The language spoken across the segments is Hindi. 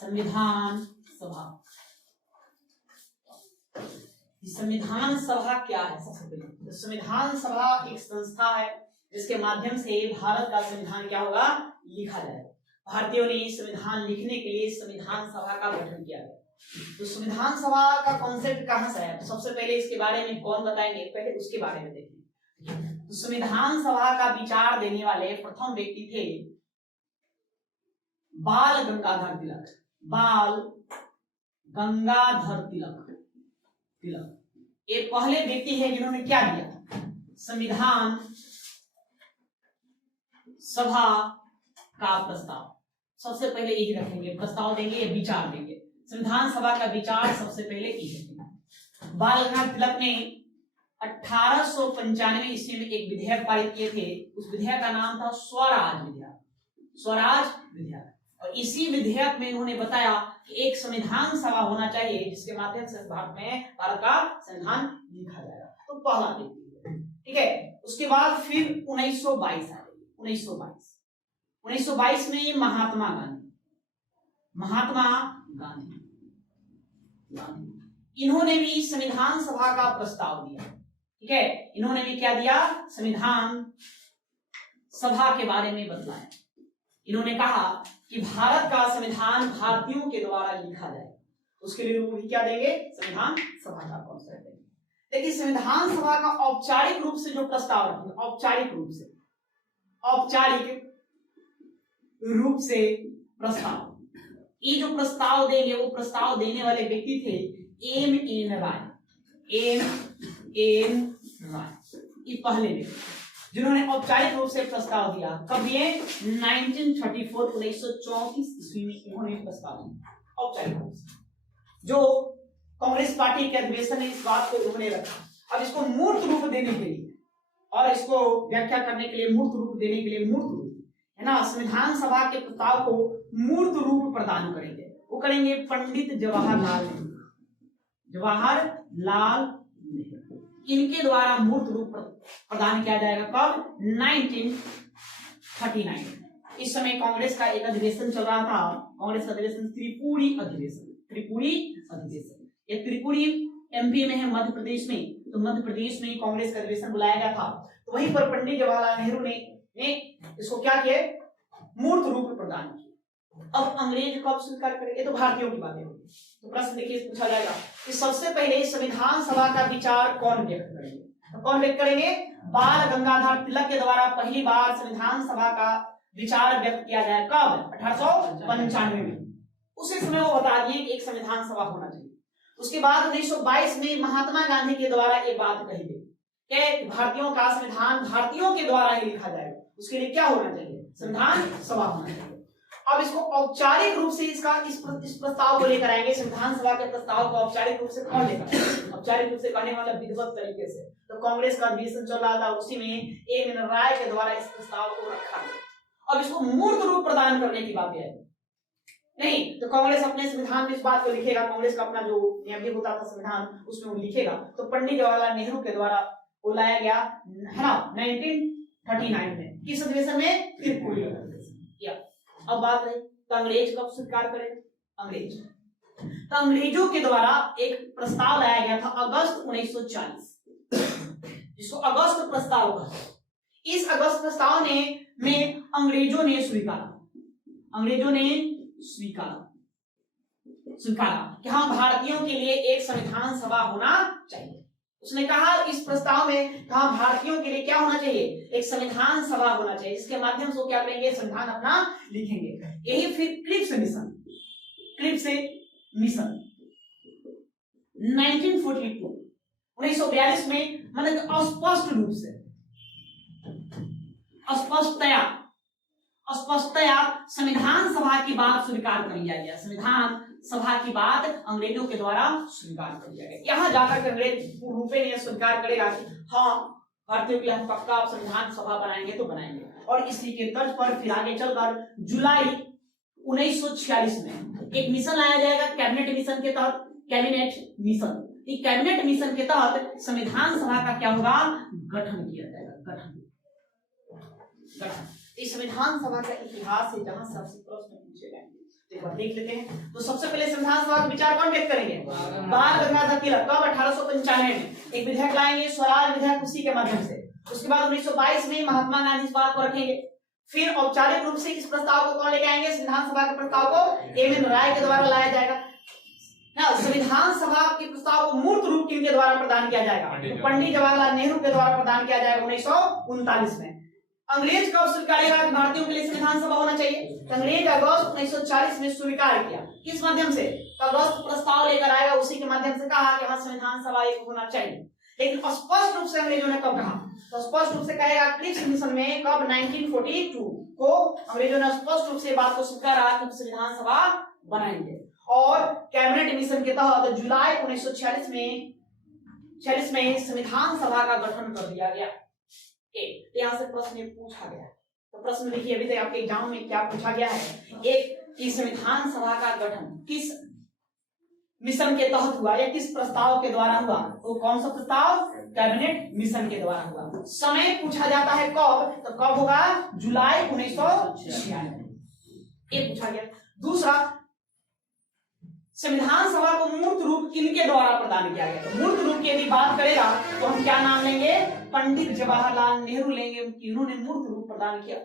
संविधान सभा। संविधान सभा क्या है? सबसे पहले तो संविधान सभा एक संस्था है जिसके माध्यम से भारत का संविधान क्या होगा, लिखा जाएगा। भारतीयों ने संविधान लिखने के लिए संविधान सभा का गठन किया गया। तो संविधान सभा का कॉन्सेप्ट कहां से है? तो सबसे पहले इसके बारे में कौन बताएंगे, पहले उसके बारे में देखेंगे। तो संविधान सभा का विचार देने वाले प्रथम व्यक्ति थे बाल गंगाधर तिलक। बाल गंगाधर तिलक ये पहले व्यक्ति है जिन्होंने क्या दिया, संविधान सभा का प्रस्ताव। सबसे पहले यही रखेंगे, प्रस्ताव देंगे, विचार देंगे। संविधान सभा का विचार सबसे पहले यही। बाल गंगाधर तिलक ने 1895 ईस्वी में एक विधेयक पारित किए थे। उस विधेयक का नाम था स्वराज विधेयक। स्वराज विधेयक। और इसी विधेयक में उन्होंने बताया कि एक संविधान सभा होना चाहिए जिसके माध्यम से भारत का संविधान लिखा जाएगा। तो पहला व्यक्ति, ठीक है। उसके बाद फिर 1922 आ गई। 1922 में महात्मा गांधी इन्होंने भी संविधान सभा का प्रस्ताव दिया, ठीक है। इन्होंने भी क्या दिया, संविधान सभा के बारे में बतलाया। इन्होंने कहा कि भारत का संविधान भारतीयों के द्वारा लिखा जाए, उसके लिए वो भी क्या देंगे, संविधान सभा का कॉन्सेप्ट देंगे। देखिए संविधान सभा का औपचारिक रूप से जो प्रस्ताव रखेंगे, औपचारिक रूप से प्रस्ताव, ये जो प्रस्ताव देंगे वो प्रस्ताव देने वाले व्यक्ति थे एम.एन. राय। ये पहले व्यक्ति जिन्होंने औपचारिक रूप से प्रस्ताव दिया। कब ये 1934 ईस्वी में इन्होंने प्रस्ताव दिया औपचारिक रूप से। जो कांग्रेस पार्टी के अधिवेशन ने इस बात को उन्होंने रखा। अब इसको मूर्त रूप देने के लिए और इसको व्याख्या करने के लिए, मूर्त रूप देने के लिए, मूर्त रूप है ना, संविधान सभा के प्रस्ताव को मूर्त रूप प्रदान करेंगे। वो करेंगे पंडित जवाहरलाल नेहरू। इनके द्वारा मूर्त रूप प्रदान किया जाएगा। कब? 1939। इस समय कांग्रेस का एक अधिवेशन चल रहा था। कांग्रेस का अधिवेशन त्रिपुरी अधिवेशन। ये त्रिपुरी एमपी में है, मध्य प्रदेश में। तो मध्य प्रदेश में कांग्रेस का अधिवेशन बुलाया गया था। तो वहीं पर पंडित जवाहरलाल नेहरू ने इसको क्या किया, मूर्त रूप प्रदान किया। अब अंग्रेज कब स्वीकार करेंगे, तो भारतीयों की बातें होगी। तो प्रश्न देखिए पूछा जाएगा कि सबसे पहले संविधान सभा का विचार कौन व्यक्त करेंगे, तो कौन व्यक्त करेंगे, बाल गंगाधर तिलक के द्वारा पहली बार संविधान सभा का विचार व्यक्त किया जाए। कब? 1895 में। उसी समय वो बता दिए कि एक संविधान सभा होना चाहिए। उसके बाद 1922 में महात्मा गांधी के द्वारा ये बात कही गई कि भारतीयों का संविधान भारतीयों के द्वारा ही लिखा जाएगा। उसके लिए क्या होना चाहिए, संविधान सभा होना चाहिए। अब इसको औपचारिक रूप से इस प्रस्ताव को लेकर आएंगे। संविधान सभा के प्रस्ताव को औपचारिक रूप से कौन लेकर, औपचारिक रूप से कहने वाला विधिवत तरीके से। तो कांग्रेस का अधिवेशन चल रहा था, उसी में एम.एन. राय के द्वारा इस प्रस्ताव को रखा गया। अब इसको मूर्त रूप प्रदान करने की बात है नहीं, तो कांग्रेस अपने संविधान में इस बात को लिखेगा। कांग्रेस का अपना जो नियम होता था संविधान, उसमें वो लिखेगा। तो पंडित जवाहरलाल नेहरू के द्वारा वो लाया गया है ना 1939 में। किस अधिवेशन में? त्रिपुरी अधिवेशन। अब बात रही तो अंग्रेज कब स्वीकार करेंगे, तो अंग्रेजों के द्वारा एक प्रस्ताव लाया गया था अगस्त 1940, जिसको अगस्त प्रस्ताव कहा। इस अगस्त प्रस्ताव में अंग्रेजों ने स्वीकारा कि हाँ भारतीयों के लिए एक संविधान सभा होना चाहिए। उसने कहा इस प्रस्ताव में कहा भारतीयों के लिए क्या होना चाहिए, एक संविधान सभा होना चाहिए, जिसके माध्यम से वो क्या करेंगे, संविधान अपना लिखेंगे। यही फिर क्रिप्स मिशन 1942 में मतलब स्पष्टतया संविधान सभा की बात स्वीकार कर लिया गया। संविधान सभा की बात अंग्रेजों के द्वारा स्वीकार कर लिया गया। यहाँ जाकर के अंग्रेज पूर्ण रूप में स्वीकार करेगा कि हाँ भारतीयों के लिए हम पक्का आप संविधान सभा बनाएंगे तो बनाएंगे। और इसी के तर्ज पर फिर आगे चलकर जुलाई 1946 में एक मिशन लाया जाएगा कैबिनेट मिशन के तहत। कैबिनेट मिशन के तहत संविधान सभा का क्या होगा, गठन किया जाएगा। गठन इस संविधान सभा का इतिहास है, जहां सबसे प्रश्न पूछे गए। तो एक बार देख लेते हैं। तो सबसे पहले संविधान सभा के विचार कौन व्यक्त करेंगे? बाल गंगाधर तिलक। कब? 1895 में एक विधेयक लाएंगे, स्वराज विधेयक, उसी के माध्यम से। उसके बाद 1922 में महात्मा गांधी इस बात को रखेंगे। फिर औपचारिक रूप से इस प्रस्ताव को कौन लेके आएंगे? संविधान सभा के प्रस्ताव को एम.एन. राय के द्वारा लाया जाएगा। संविधान सभा के प्रस्ताव को मूर्त रूप किनके द्वारा प्रदान किया जाएगा? पंडित जवाहरलाल नेहरू के द्वारा प्रदान किया जाएगा 1939 में। अंग्रेज कब स्वीकार करेगा कि भारतीयों के लिए संविधान सभा होना चाहिए? अंग्रेज अगस्त 1940 में स्वीकार किया। किस माध्यम से? अगस्त प्रस्ताव लेकर आएगा, उसी के माध्यम से कहा कि हाँ संविधान सभा एक होना चाहिए। लेकिन स्पष्ट रूप से अंग्रेजों ने कब कहा? तो स्पष्ट रूप से कहेगा क्रिप्स मिशन में। कब? 1942 को अंग्रेजों ने स्पष्ट रूप से बात को स्वीकारा कि संविधान सभा बनाएंगे। और कैबिनेट मिशन के तहत जुलाई 1946 में संविधान सभा का गठन कर दिया गया। यहाँ से प्रश्न पूछा गया, तो प्रश्न देखिए अभी तक आपके एग्जाम में क्या पूछा गया है। एक कि संविधान सभा का गठन किस मिशन के तहत हुआ या किस प्रस्ताव के द्वारा हुआ? तो कौन सा प्रस्ताव? कैबिनेट मिशन के द्वारा हुआ। समय पूछा जाता है कब? तो कब होगा? जुलाई 1946 ये पूछा गया। दूसरा, संविधान सभा को मूर्त रूप किनके द्वारा प्रदान किया गया? तो मूर्त रूप की यदि बात करेगा तो हम क्या नाम लेंगे? पंडित जवाहरलाल नेहरू लेंगे, इन्होंने मूर्त रूप प्रदान किया।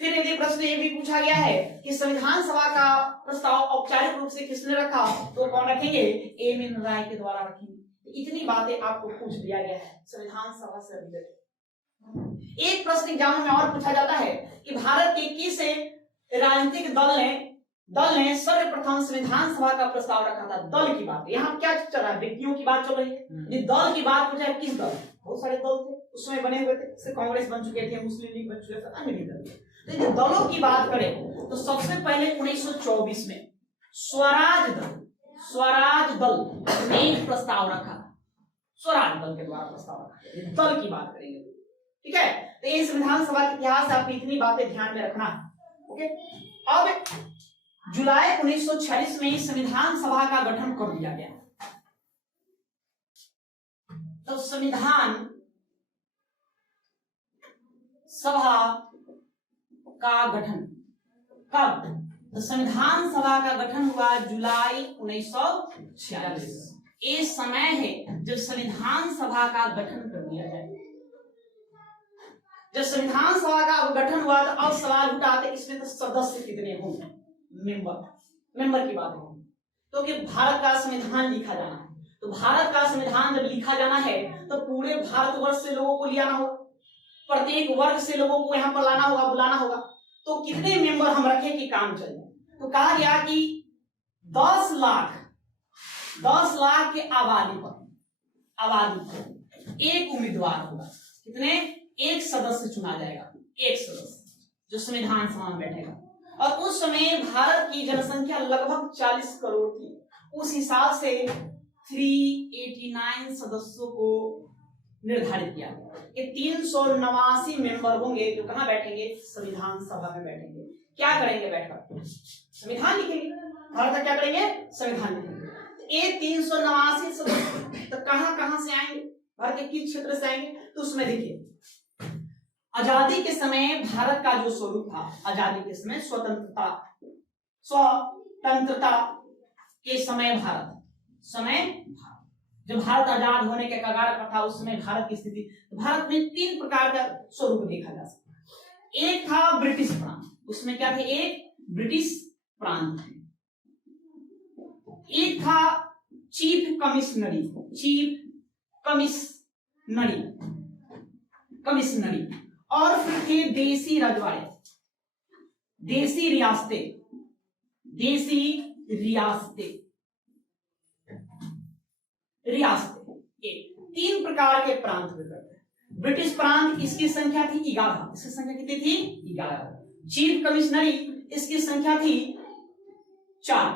फिर यदि प्रश्न ये भी पूछा गया है कि संविधान सभा का प्रस्ताव औपचारिक रूप से किसने रखा? तो कौन रखेंगे? एम.एन. राय के द्वारा रखेंगे। इतनी बातें आपको पूछ दिया गया है संविधान सभा से रिलेटेड। एक प्रश्न एग्जाम में और पूछा जाता है कि भारत के किस राजनीतिक दल ने सर्वप्रथम संविधान सभा का प्रस्ताव रखा था? दल की बात, यहाँ क्या चल रहा है? व्यक्तियों की बात चल रही है। दल की बात पूछा है, किस दल? बहुत सारे दल थे उसमें बने हुए थे, जैसे कांग्रेस बन चुके थे, मुस्लिम लीग बन चुके थे, अन्य भी दल। तो दलों की बात करें तो सबसे पहले 1924 में स्वराज दल ने एक प्रस्ताव रखा। स्वराज दल के द्वारा प्रस्ताव रखा। दल की बात करेंगे, ठीक है। तो ये संविधान सभा के इतिहास से आपको इतनी बातें ध्यान में रखना है। ओके, अब जुलाई 1946 में संविधान सभा का गठन कर दिया गया। तो संविधान सभा का गठन कब? तो संविधान सभा का गठन हुआ जुलाई 1946। ये समय है जब संविधान सभा का गठन कर दिया जाए। जब संविधान सभा का गठन हुआ तो अब सवाल उठा कि इसमें तो सदस्य कितने होंगे? मेंबर की बात है, क्योंकि तो भारत का संविधान लिखा जाना है। तो भारत का संविधान जब लिखा जाना है तो पूरे भारतवर्ष से लोगों को लियाना होगा, प्रत्येक वर्ग से लोगों को यहाँ पर लाना होगा, बुलाना होगा। तो कितने मेंबर हम रखें कि काम चले? तो कहा गया कि 10 लाख के आबादी पर एक उम्मीदवार होगा। कितने? एक सदस्य चुना जाएगा, एक सदस्य जो संविधान सभा में बैठेगा। और उस समय भारत की जनसंख्या लगभग 40 करोड़ थी। उस हिसाब से 389 सदस्यों को निर्धारित किया गया। ये 389 मेंबर होंगे जो कहां बैठेंगे? संविधान सभा में बैठेंगे। क्या करेंगे? बैठकर संविधान लिखेंगे। भारत का क्या करेंगे? संविधान लिखेंगे। ये 389 सदस्य तो कहां से आएंगे? भारत के किस क्षेत्र से आएंगे? तो उसमें देखिए, आजादी के समय भारत का जो स्वरूप था, आजादी के समय स्वतंत्रता के समय जब भारत आजाद होने के कगार पर था, उस समय भारत की स्थिति, भारत में 3 प्रकार का स्वरूप देखा जा सकता है। एक था ब्रिटिश प्रांत, उसमें क्या थे? एक ब्रिटिश प्रांत थे। एक था चीफ कमिश्नरी, और फिर थे देसी रजवाड़े, देसी रियासतें। 3 प्रकार के प्रांत हुए करते हैं। ब्रिटिश प्रांत, इसकी संख्या थी 11। इसकी संख्या कितनी थी? 11। चीफ कमिश्नरी, इसकी संख्या थी 4।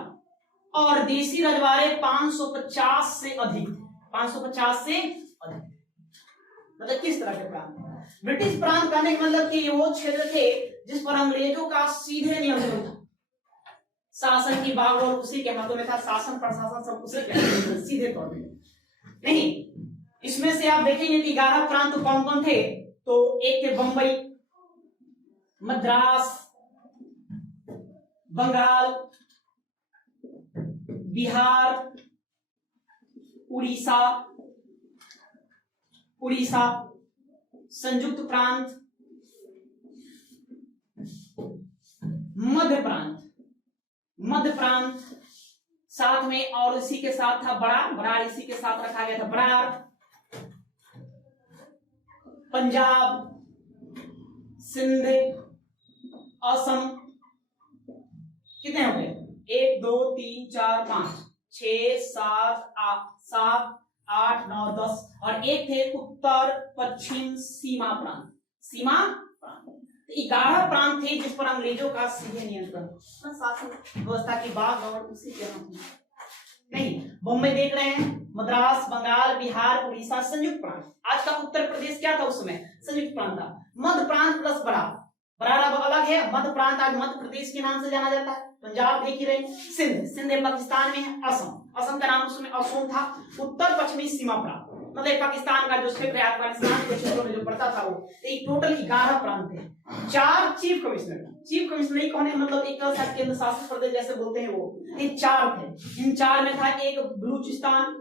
और देसी रजवाड़े 550 से अधिक। 550 से अधिक मतलब किस तरह के प्रांत? ब्रिटिश प्रांत कहने का मतलब कि वो क्षेत्र थे जिस पर अंग्रेजों का सीधे नियंत्रण था। शासन की बागडोर उसी के हाथों में था, शासन प्रशासन सब उसी के हाथों में, सीधे तौर पे नहीं। इसमें से आप देखेंगे कि 11 प्रांत कौन कौन थे? तो एक थे बंबई, मद्रास, बंगाल, बिहार, उड़ीसा, संयुक्त प्रांत, मध्य प्रांत, साथ में और इसी के साथ था बरार इसी के साथ रखा गया था, बरार, पंजाब, सिंध, असम। कितने हो गए? 1 2 3 4 5 6 7 8 9 10 और एक थे उत्तर पश्चिम सीमा प्रांत। 11 प्रांत थे जिस पर अंग्रेजों का सीधे नियंत्रण, शासन व्यवस्था की बात और उसी के नहीं। बॉम्बे देख रहे हैं, मद्रास, बंगाल, बिहार, उड़ीसा, संयुक्त प्रांत। आज का उत्तर प्रदेश क्या था उस समय? संयुक्त प्रांत था। मध्य प्रांत प्लस बरार अब अलग है। मध्य प्रांत आज मध्य प्रदेश के नाम से जाना जाता है। पंजाब देख ही रहे, सिंध पाकिस्तान में है, असम का नाम उसमें असोम था। उत्तर पश्चिमी सीमा प्रांत मतलब पाकिस्तान का जो क्षेत्र है, अफगानिस्तान के क्षेत्रों में जो पड़ता था वो। एक टोटल 11 प्रांत थे। 4 चीफ कमिश्नरी कौन है? मतलब एक तरह से केंद्र शासित प्रदेश जैसे बोलते हैं वो। ये 4 थे। इन 4 में था एक बलूचिस्तान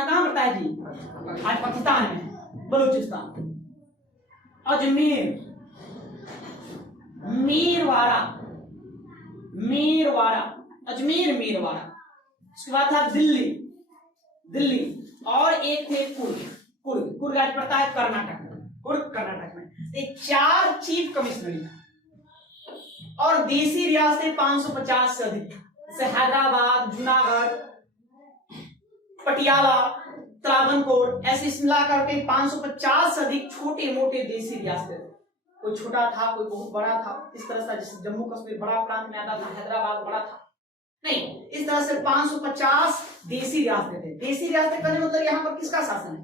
कहाँ पड़ता है जी? आज पाकिस्तान में बलूचिस्तान। अजमेर, मीरवाड़ा। उसके बाद था दिल्ली और एक थे कुर्ग आज पड़ता है कर्नाटक में। ये 4 चीफ कमिश्नरी और देसी रियासतें 550 से अधिक, जैसे हैदराबाद, जूनागढ़, पटियाला, त्रावणकोर, ऐसे मिला करके 550 से अधिक छोटे मोटे देसी रियासतें। कोई छोटा था, कोई बहुत बड़ा था। इस तरह से जैसे जम्मू कश्मीर बड़ा प्रांत में आता था, हैदराबाद बड़ा था नहीं, इस तरह से 550 देसी रियासतें थे। देसी रियासतें करने मतलब यहाँ पर किसका शासन है?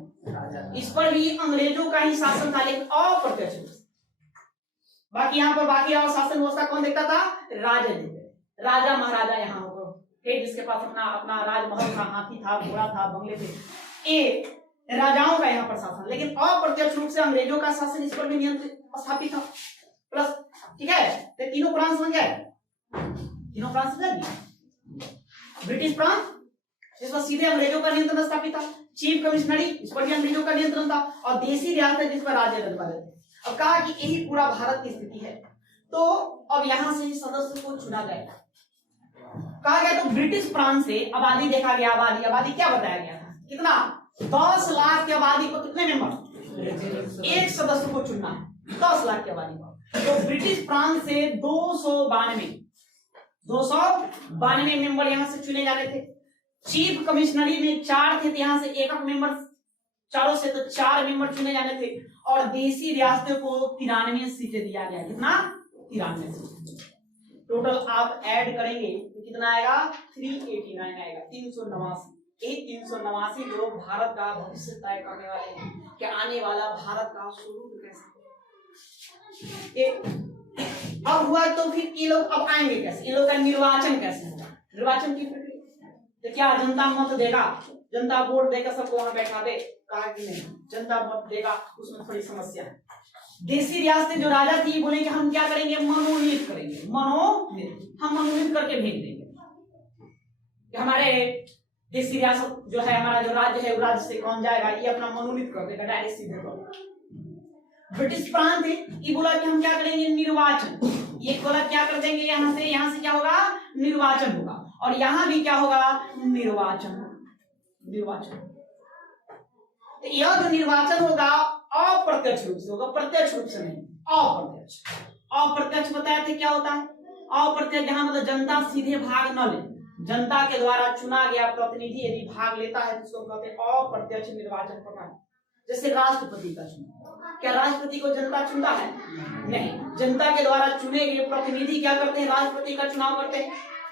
इस पर भी अंग्रेजों का ही शासन था, लेकिन अप्रत्यक्ष रूप से। बाकी यहाँ पर बाकी और शासन व्यवस्था कौन देखता था? राजा महाराजा यहाँ थे, जिसके पास अपना राजमहल था, हाथी था, घोड़ा था, बंगले थे। राजाओं का यहाँ पर शासन, लेकिन अप्रत्यक्ष रूप से अंग्रेजों का शासन इस पर भी नियंत्रित स्थापित था। प्लस ठीक है, तो तीनों प्रांत समझ गए। ब्रिटिश प्रांत जिस पर सीधे अंग्रेजों का नियंत्रण स्थापित था, चीफ कमिश्नरी इस पर भी अंग्रेजों का नियंत्रण था, और देसी रियासतें जिस पर राज्य रखवाले थे। अब कहा कि यही पूरा भारत की स्थिति है, तो अब यहां से सदस्य को चुना जाएगा। कहा गया तो ब्रिटिश प्रांत से आबादी देखा गया। आबादी क्या बताया गया था? कितना? 10 लाख की आबादी को कितने मेंबर? एक सदस्य को चुनना है 10 लाख की आबादी को। तो ब्रिटिश प्रांत से 292 मेंबर यहां से चुने जाने थे। चीफ कमिश्नरी में 4 थे, यहाँ से एक मेंबर, चारों से तो 4 मेंबर चुने जाने थे। और देसी रियासतों को 93 सीटें दिया गया। कितना? 93 सीटें। टोटल आप ऐड करेंगे तो कितना आएगा? 389 आएगा। 389 लोग भारत का भविष्य तय करने वाले हैं कि आने वाला भारत का स्वरूप कैसा। अब हुआ तो फिर ये लोग अब आएंगे कैसे? इन लोग का निर्वाचन कैसे होगा? निर्वाचन की प्रक्रिया तो क्या जनता मत देगा? जनता वोट देकर सबको वहां बैठा दे? कहा कि नहीं, जनता वोट देगा, उसमें थोड़ी समस्या है। देसी रियासतें जो राजा थी बोले कि हम क्या करेंगे? मनोनीत करेंगे। हम मनोनीत करके भेज देंगे कि हमारे देसी रियासत जो है, हमारा जो राज्य है, राज्य से कौन जाएगा, ये अपना मनोनीत कर देगा डायरेक्ट सीधे तौर। ब्रिटिश प्रांत है, ये बोला कि हम क्या करेंगे? निर्वाचन। ये बोला क्या कर देंगे? यहाँ से क्या होगा? निर्वाचन होगा। और यहाँ भी क्या होगा? निर्वाचन। तो यह जो निर्वाचन होगा अप्रत्यक्ष रूप से होगा, प्रत्यक्ष रूप से नहीं। अप्रत्यक्ष बताया थे क्या होता है? अप्रत्यक्ष जहां मतलब जनता सीधे भाग न ले, जनता के द्वारा चुना गया प्रतिनिधि यदि भाग लेता है तो उसको कहते हैं अप्रत्यक्ष निर्वाचन प्रणाली। जैसे राष्ट्रपति का चुनाव, क्या राष्ट्रपति को जनता चुनता है? नहीं, जनता के द्वारा चुने गए प्रतिनिधि क्या करते हैं? राष्ट्रपति का चुनाव करते हैं।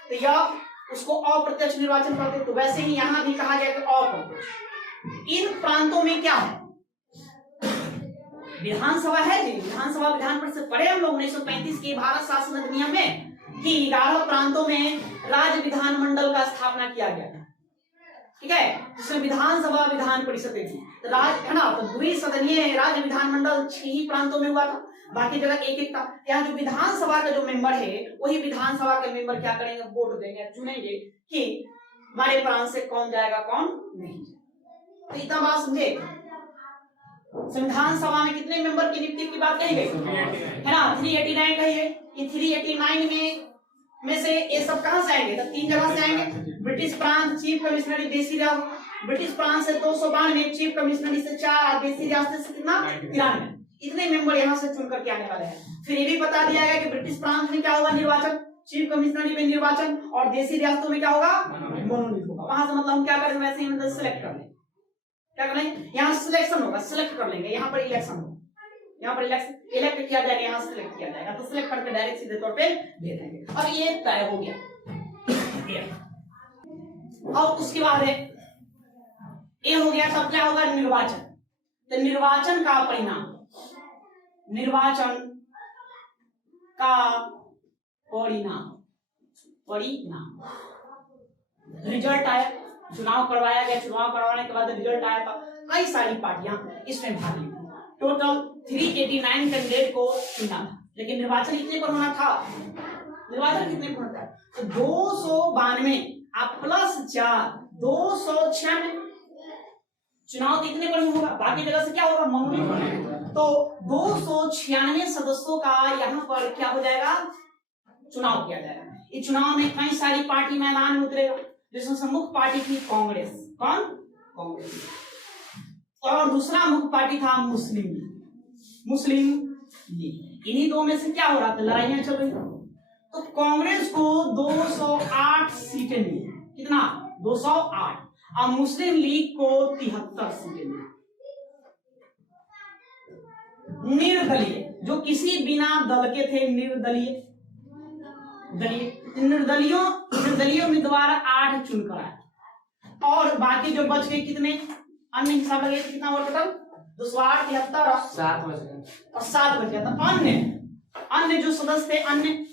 तो यह उसको अप्रत्यक्ष निर्वाचन करते हैं। तो वैसे ही यहाँ भी कहा गया कि अप्रत्यक्ष। इन प्रांतों में क्या है? विधानसभा है जी, विधानसभा विधान परिषद पढ़े हम लोग 1935 के भारत शासन अधिनियम में कि 11 प्रांतों में राज्य विधान मंडल का स्थापना किया गया। ठीक है, जिसमें विधानसभा विधान परिषद थी, राज है ना। तो द्विसदनीय राज्य विधान मंडल 6 ही प्रांतों में हुआ था। बाकी जगह एक एक का। यहाँ जो विधानसभा का जो मेंबर है वही विधानसभा के मेंबर क्या करेंगे, वोट देंगे, चुनेंगे कि हमारे प्रांत से कौन जाएगा कौन नहीं। तो इतना बात समझे। संविधान सभा में कितने मेंबर की नियुक्ति की बात कही गई है ना, 389 कही है। ये 389 में से ये सब कहां से आएंगे, तो 3 जगह से आएंगे। ब्रिटिश प्रांत चीफ कमिश्नरी देसी रियासत, ब्रिटिश प्रांत से 292, चीफ कमिश्नरी से 4, देसी रियासत से कितना 93। इतने मेंबर यहाँ से चुन करके आने वाले हैं। फिर ये भी बता दिया गया कि ब्रिटिश प्रांत में क्या होगा निर्वाचन, चीफ कमिश्नरी में निर्वाचन, और देसी रियासतों में क्या होगा मनोनीत होगा। वहां से मतलब हम क्या करेंगे, वैसे ही मतलब सिलेक्ट कर लेंगे, क्या कर लेंगे, यहाँ सिलेक्शन होगा, सिलेक्ट कर लेंगे। यहाँ पर इलेक्शन होगा, यहाँ पर इलेक्ट किया जाएगा, यहाँ सिलेक्ट किया जाएगा, तो सिलेक्ट करके डायरेक्ट सीधे तौर पे दे देंगे। अब ये तय हो गया। और उसके बाद ये हो गया, तब क्या होगा निर्वाचन। तो निर्वाचन का परिणाम, निर्वाचन का परिणाम, रिजल्ट आया, चुनाव करवाया गया, चुनाव करवाने के बाद रिजल्ट आया था, कई सारी पार्टियां इसमें भाग ली। टोटल 389 कैंडिडेट को चुना था, लेकिन निर्वाचन कितने पर होना था, निर्वाचन कितने पर होना था, तो 292 आप प्लस 4 296 चुनाव कितने पर होगा, बाकी जगह से क्या होगा मनोनीत होगा। तो 296 सदस्यों का यहाँ पर क्या हो जाएगा, चुनाव किया जाएगा। इस चुनाव में कई सारी पार्टी मैदान में उतरेगा, जिसमें मुख्य पार्टी थी कांग्रेस, कौन, कांग्रेस, और दूसरा मुख्य पार्टी था मुस्लिम लीग। इन्हीं दो में से क्या हो रहा था, लड़ाइयां चल रही। तो कांग्रेस को 208 सीटें मिली, कितना 208, और मुस्लिम लीग को 73 सीटें मिली। निर्दलीय, जो किसी बिना दल के थे, निर्दलीय उम्मीदवार 8 चुनकर आए, और बाकी जो बच गए कितने अन्य हिसाब लगे, कितना हुआ टोटल 208, 73 और 7 बच गया। तो अन्य जो सदस्य थे, अन्य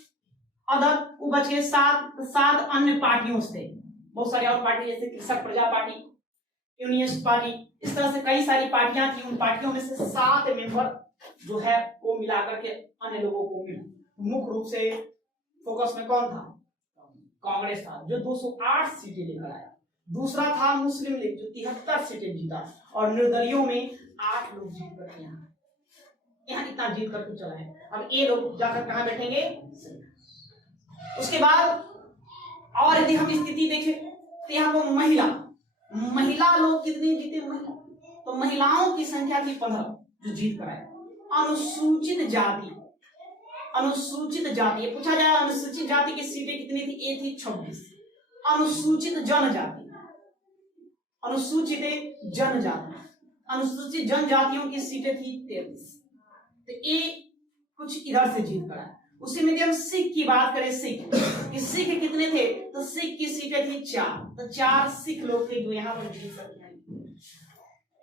अदर, वो बच गए 7 अन्य पार्टियों से। बहुत सारी और पार्टी जैसे कृषक प्रजा पार्टी, यूनियनिस्ट पार्टी, इस तरह से कई सारी पार्टियां थी। उन पार्टियों में से 7 मेंबर जो है वो मिलाकर के अन्य लोगों को मिला। मुख्य रूप से फोकस में कौन था, कांग्रेस था, जो 208 सीटें लेकर आया। दूसरा था मुस्लिम लीग, जो 73 सीटें जीता, और निर्दलियों में 8 लोग जीत कर यहाँ इतना जीत करके चला है। अब ये लोग जाकर कहां बैठेंगे। उसके बाद और यदि हम स्थिति देखें तो यहाँ पर महिला लोग कितने जीते, तो महिलाओं की संख्या थी 15 जो जीत कर आए। अनुसूचित जाति, ये पूछा जाए अनुसूचित जाति की सीटें कितनी थी, ये थी 26। अनुसूचित जनजातियों की सीटें थी 23। तो ये कुछ इधर से जीत कर आए। उसी में हम सिख की बात करें, सिख कितने थे, तो सिख की सीटें थी 4, तो 4 सिख लोग थे जो यहाँ पर जीत सकते हैं।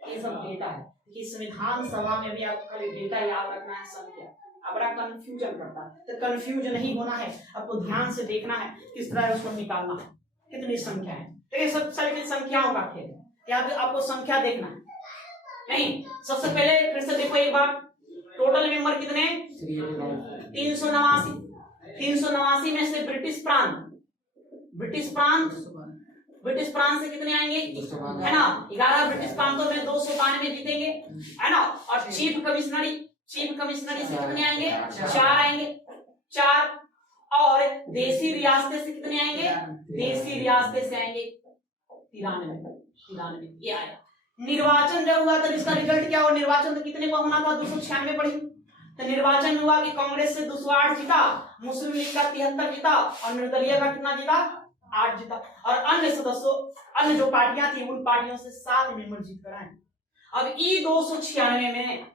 ये सब डेटा है कि संविधान सभा में भी आपको खाली डेटा याद रखना है, संख्या। अब बड़ा कंफ्यूजन करता है, तो कंफ्यूज नहीं होना है, आपको ध्यान से देखना है किस तरह उसको निकालना है, कितनी संख्या है। तो ये सब सारी संख्याओं का खेल है, यहाँ पे आपको संख्या देखना है। नहीं, सबसे पहले फिर से देखो एक बार, टोटल मेंबर कितने, 389 में से ब्रिटिश प्रांत से कितने आएंगे, है ना, 11 ब्रिटिश प्रांतों में 292 जीतेंगे, है ना। और चीफ कमिश्नरी से कितने आएंगे, 4 आएंगे, 4। और देसी रियासतें से कितने आएंगे, देसी रियासतें से आएंगे 93, ये आया। निर्वाचन जब हुआ तो इसका रिजल्ट क्या हुआ, निर्वाचन तो कितने को होना था, 296 पड़ी। तो निर्वाचन हुआ कि कांग्रेस से 208 जीता, मुस्लिम लीग का 73 जीता, और निर्दलीय का कितना जीता, 8 जीता। और अन्य जो पार्टियां थी उन पार्टियों से 7 मेंबर जीत कर आए। अब ई 296 में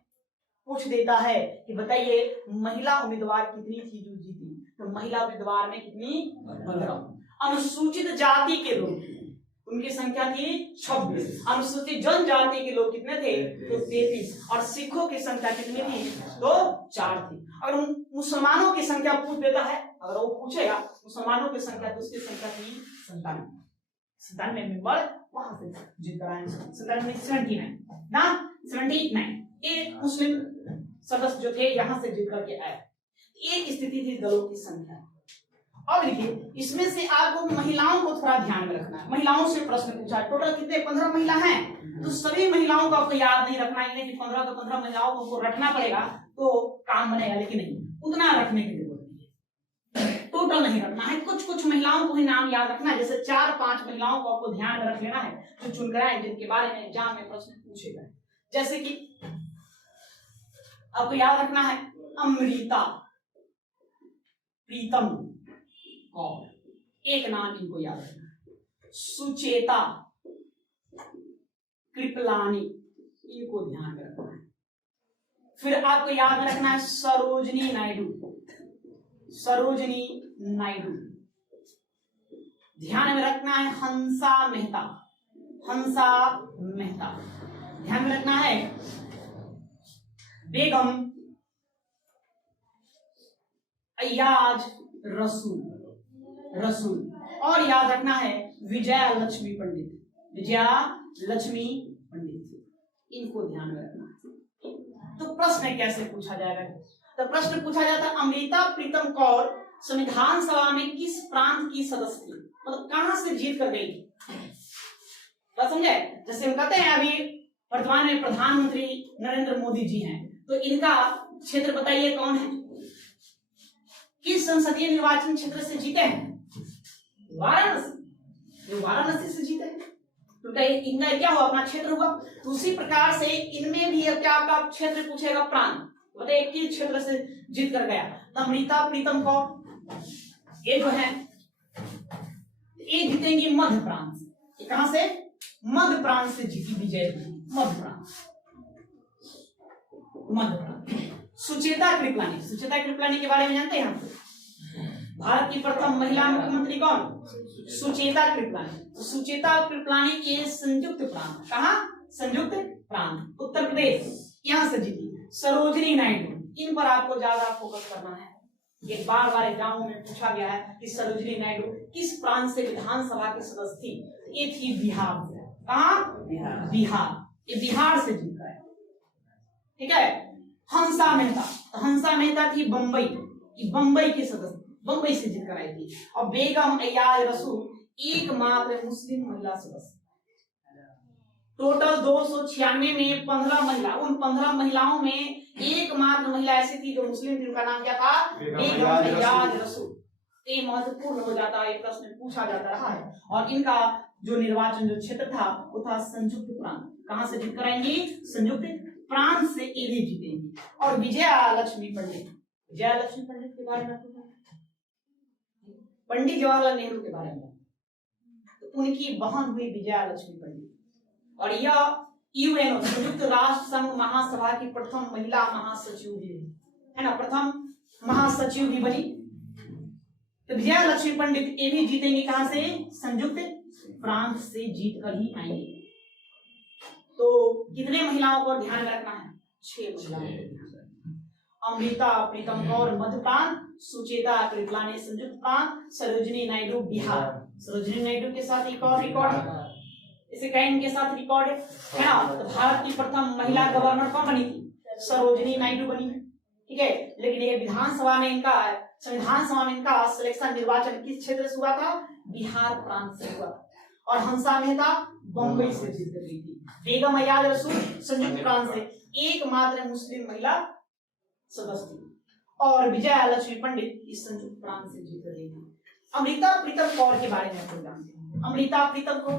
पूछ देता है कि बताइए महिला उम्मीदवार कितनी थी जो जीती, तो महिला उम्मीदवार में कितनी, 15। अनुसूचित जाति के लोग उनकी संख्या थी 26, अनुसूचित जनजाति के लोग कितने थे, तो 33, और सिखों की संख्या कितनी थी, तो 4 थी। अगर मुसलमानों की संख्या पूछ देता है, अगर वो पूछेगा मुसलमानों की संख्या, तो उसकी संख्या थी 97 मेंबर वहां से जीत कर आए। 79 ना 79 ये मुस्लिम सदस्य जो थे यहाँ से जीत करके आए। एक स्थिति थी दलों की संख्या। अब देखिए इसमें से आपको महिलाओं को थोड़ा ध्यान में रखना है। महिलाओं से प्रश्न पूछा, टोटल कितने 15 महिला हैं, तो सभी महिलाओं को आपको याद नहीं रखना है कि 15 तो 15 महिलाओं को रखना पड़ेगा तो काम बनेगा, लेकिन नहीं, उतना रखने की जरूरत नहीं है, टोटल नहीं रखना है। कुछ कुछ महिलाओं को ही नाम याद रखना है, जैसे 4-5 महिलाओं को आपको ध्यान में रख लेना है जो चुनकर आए, जिनके बारे में एग्जाम में प्रश्न पूछे गए। जैसे कि आपको याद रखना है अमृता प्रीतम कौर, एक नाम इनको याद रखना है। सुचेता कृपलानी, इनको ध्यान में रखना है। फिर आपको याद में रखना है सरोजनी नायडू, सरोजनी नायडू। ध्यान में रखना है हंसा मेहता, हंसा मेहता। ध्यान में रखना है बेगम अय्याज रसूल, रसूल। और याद रखना है विजया लक्ष्मी पंडित, विजया लक्ष्मी पंडित, इनको ध्यान में रखना है। तो प्रश्न कैसे पूछा जाएगा? तो प्रश्न पूछा जाता है अमृता प्रीतम कौर संविधान सभा में किस प्रांत की सदस्य थी, मतलब कहां से जीत कर गई थी, बात समझे? जैसे हम कहते हैं अभी वर्तमान में प्रधानमंत्री नरेंद्र मोदी जी हैं, तो इनका क्षेत्र बताइए कौन है, किस संसदीय निर्वाचन क्षेत्र से जीते हैं? वाराणसी, वाराणसी से जीते हैं। तो इनका क्या हुआ, अपना क्षेत्र हुआ। तो उसी प्रकार से इनमें भी क्या आपका क्षेत्र पूछेगा, प्रांत बताइए किस क्षेत्र से जीत कर गया। तो अमृता प्रीतम कौर ये जो है ये जीतेंगी मध्य प्रांत से। ये कहां से? मध्य प्रांत से जीती विजय, मध्य प्रांत, मध्य प्रांत। सुचेता कृपलानी, सुचेता कृपलानी के बारे में जानते हैं हम? भारत की प्रथम महिला मुख्यमंत्री कौन? सुचेता कृपलानी। तो सुचेता कृपलानी के संयुक्त प्रांत, कहा? संयुक्त प्रांत उत्तर प्रदेश, यहां से जीती। सरोजनी नायडू, इन पर आपको ज्यादा फोकस करना है। ये बार बार एग्जामों में पूछा गया है कि सरोजनी नायडू किस प्रांत से विधानसभा के सदस्य थी। ये थी बिहार से। कहा? बिहार, ये बिहार से जीत गए, ठीक है। हंसा मेहता, हंसा मेहता थी बंबई, बंबई के सदस्य, बंबई से जीत कर आई थी। और बेगम अय्याज रसूल एकमात्र मुस्लिम महिला सदस्य। टोटल 296 में 15 महिला, उन 15 महिलाओं में एकमात्र महिला ऐसी थी जो मुस्लिम थी, उनका नाम क्या था? बेगम अय्याज रसूल। ये महत्वपूर्ण हो जाता है, प्रश्न पूछा जाता रहा है। और इनका जो निर्वाचन जो क्षेत्र था वो था संयुक्त प्रांत। कहां से जीत कर आएंगी? संयुक्त प्रांत से ये भी जीतेंगी। और विजया लक्ष्मी पंडित, विजया लक्ष्मी पंडित के बारे में पंडित जवाहरलाल नेहरू के बारे में, तो उनकी बहन हुई विजया लक्ष्मी पंडित। और यह यूएनओ संयुक्त राष्ट्र संघ महासभा की प्रथम महिला महासचिव भी है ना, प्रथम महासचिव भी बनी। तो विजया लक्ष्मी पंडित ये भी जीतेंगे कहां से? संयुक्त प्रांत से जीत कर ही आएंगे। तो कितने महिलाओं को ध्यान में रखना है? 6 महिलाओं। अमृता प्रीतम कौर मध्य प्रांत, सुचेता कृपलानी संयुक्त प्रांत, सरोजनी नायडू बिहार। सरोजनी नायडू के साथ एक और रिकॉर्ड है, इसे कहें इनके साथ रिकॉर्ड है ना। तो भारत की प्रथम महिला गवर्नर कौन बनी थी? सरोजनी नायडू बनी है, ठीक है। लेकिन ये विधानसभा में इनका, संविधान सभा में इनका सिलेक्शन निर्वाचन किस क्षेत्र से हुआ था? बिहार प्रांत से हुआ। और हंसा मेहता बंबई से जीत गई थी। बेगम अय्याज रसूल संयुक्त प्रांत से एकमात्र मुस्लिम महिला सदस्य थी। और विजया लक्ष्मी पंडित इस संयुक्त प्रांत से जीत गई थी। अमृता प्रीतम कौर के बारे में आप जानते हैं? अमृता प्रीतम कौर,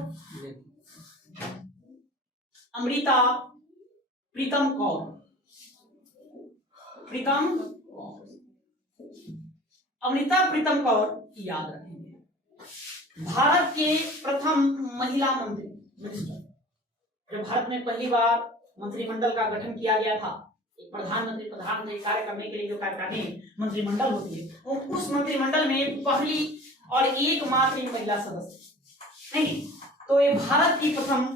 अमृता प्रीतम कौर, प्रीतम कौर, अमृता प्रीतम कौर याद रखेंगे भारत के प्रथम महिला मंत्री, मिनिस्टर। जब भारत में पहली बार मंत्रिमंडल का गठन किया गया था, एक प्रधानमंत्री कार्य करने के लिए जो कार्यकारिणी मंत्रिमंडल होती है, उस मंत्रिमंडल में पहली और एकमात्र महिला सदस्य नहीं। तो ये भारत की प्रथम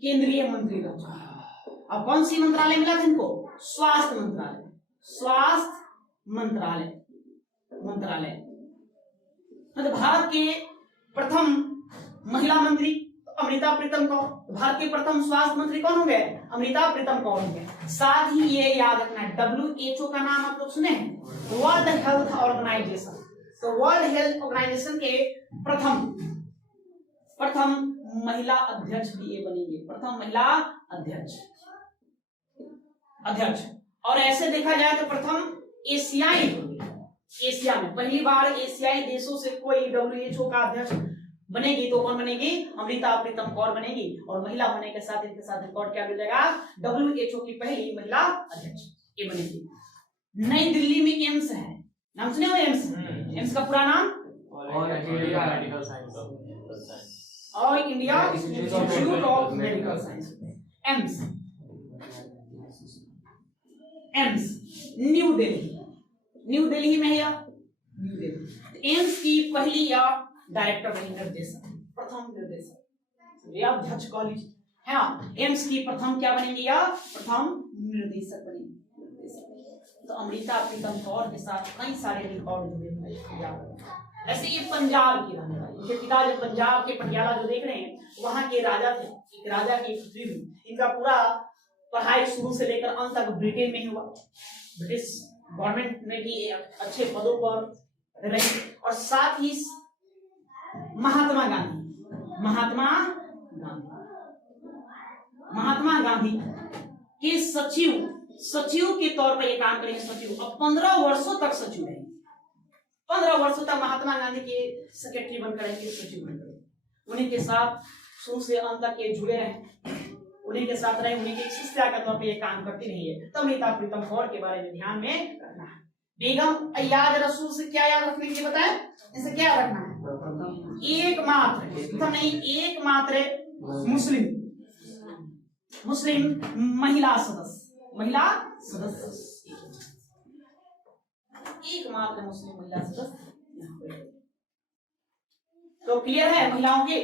केंद्रीय मंत्री रह चुकी है। अब कौन सी मंत्रालय मिला था इनको? स्वास्थ्य मंत्रालय, स्वास्थ्य मंत्रालय मतलब भारत के प्रथम महिला मंत्री। अमृता प्रीतम कौर, भारत के प्रथम स्वास्थ्य मंत्री कौन हो गए? अमृता प्रीतम कौर हो गए। साथ ही ये याद रखना है WHO का नाम आप लोग सुने हैं, वर्ल्ड हेल्थ ऑर्गेनाइजेशन। तो वर्ल्ड हेल्थ ऑर्गेनाइजेशन के प्रथम महिला अध्यक्ष भी ये बनेंगे, प्रथम महिला अध्यक्ष। और ऐसे देखा जाए तो प्रथम एशिया में पहली बार एशियाई देशों से कोई WHO का अध्यक्ष बनेगी तो कौन बनेगी? अमृता प्रीतम कौर बनेगी। और महिला होने के साथ इनके साथ रिकॉर्ड क्या मिल जाएगा? WHO की पहली महिला अध्यक्ष ये बनेगी। नई दिल्ली में एम्स है, नाम सुने हो एम्स? एम्स का पूरा नाम all India institute of medical science. AIIMS new Delhi में है या न्यू दिल्ली। एम्स की पहली या डायरेक्टर बनी, निर्देशक, प्रथम निर्देशक या अध्यक्ष कॉलेज है। एम्स की प्रथम क्या बनेंगी? या प्रथम निर्देशक बनेंगी। तो अमृता प्रीतम कौर के साथ कई सारे रिकॉर्ड जुड़े हुए हैं। ऐसे ये पंजाब की रहने वाली, इनके पिता जो पंजाब के पटियाला जो देख रहे हैं वहां के राजा थे, एक राजा की पुत्री हुई। इनका पूरा पढ़ाई शुरू से लेकर अंत तक ब्रिटेन में ही हुआ। ब्रिटिश गवर्नमेंट में भी अच्छे पदों पर रही। और साथ ही महात्मा गांधी के सचिव के तौर पर ये काम करेंगे। सचिव अब 15 वर्षों तक सचिव रहेंगे। 15 वर्षों तक महात्मा गांधी के सेक्रेटरी बनकर रहेंगे, सचिव बनकर। उन्हीं के साथ शुरू से अंत तक ये जुड़े रहे, उन्हीं के साथ रहे, उन्हीं के शिष्या के तौर पर ये काम करती रही है। तो अमृता प्रीतम कौर के बारे में ध्यान में रखना है। बेगम अय्याज रसूल से क्या याद रखने के लिए बताएं? इसे क्या रखना है? एकमात्र मुस्लिम महिला सदस्य एकमात्र मुस्लिम महिला सदस्य। तो क्लियर है महिलाओं के?